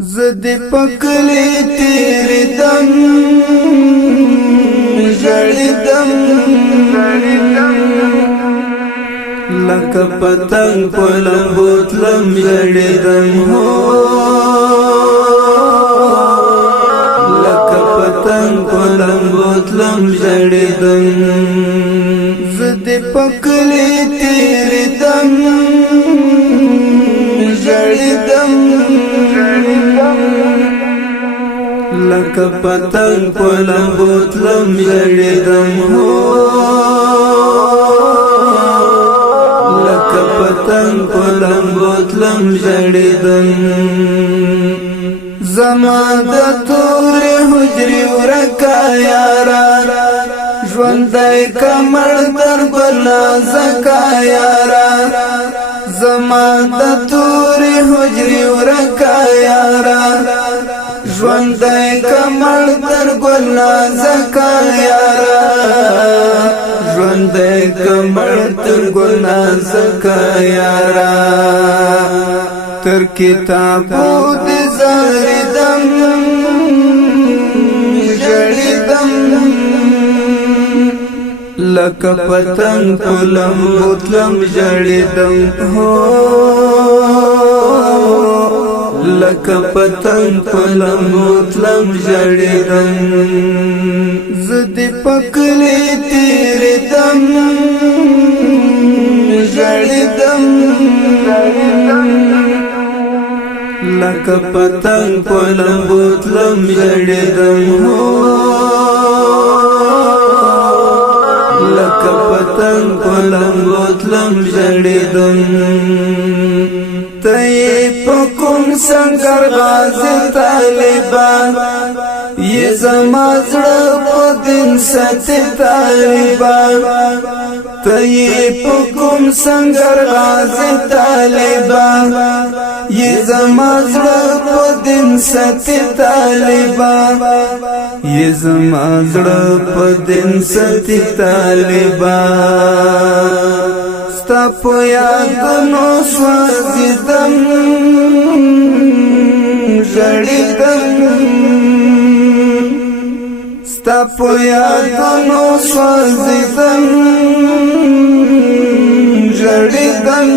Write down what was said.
زد پکلی تیری دم جڑی دم لکه پتنگ پلم بوتلم جڑی دم ہو لکه پتنگ پلم بوتلم جڑی دم زد پکلی تیری دم جڑی دم لکه پتنگ پلم بوتلم جڑی دم ہو لکه پتنگ پلم بوتلم جڑی دم زما د تور حجری ورکا یارا ژوندی کمر در بلا زکا یارا زما د تور حجری ورکا یارا ژوندی کمر در بلا زکا یارا ژوندی کمر در بلا زکا یارا تر کتابو د زاردم جړیدم لکه پتنګ پلم بوتلم جړیدم هو لکه پتنګ پلم بوتلم جړیدم زد پکلی تیری دم جړیدم لکه پتنګ پلم بوتلم جړیدم هو لکه پتنګ پلم بوتلم جړیدم ته په کوم سنگر غازی طالبان یہ زما زړه په دین ساتي طالبان ته په کوم سنگر غازی طالبان یہ زما زړه په دین ساتي طالبان یہ زما زړه په دین ساتي طالبان ستا په یادونو سوځیدم ژړیدم ستا په یادونو سوځیدم ژړیدم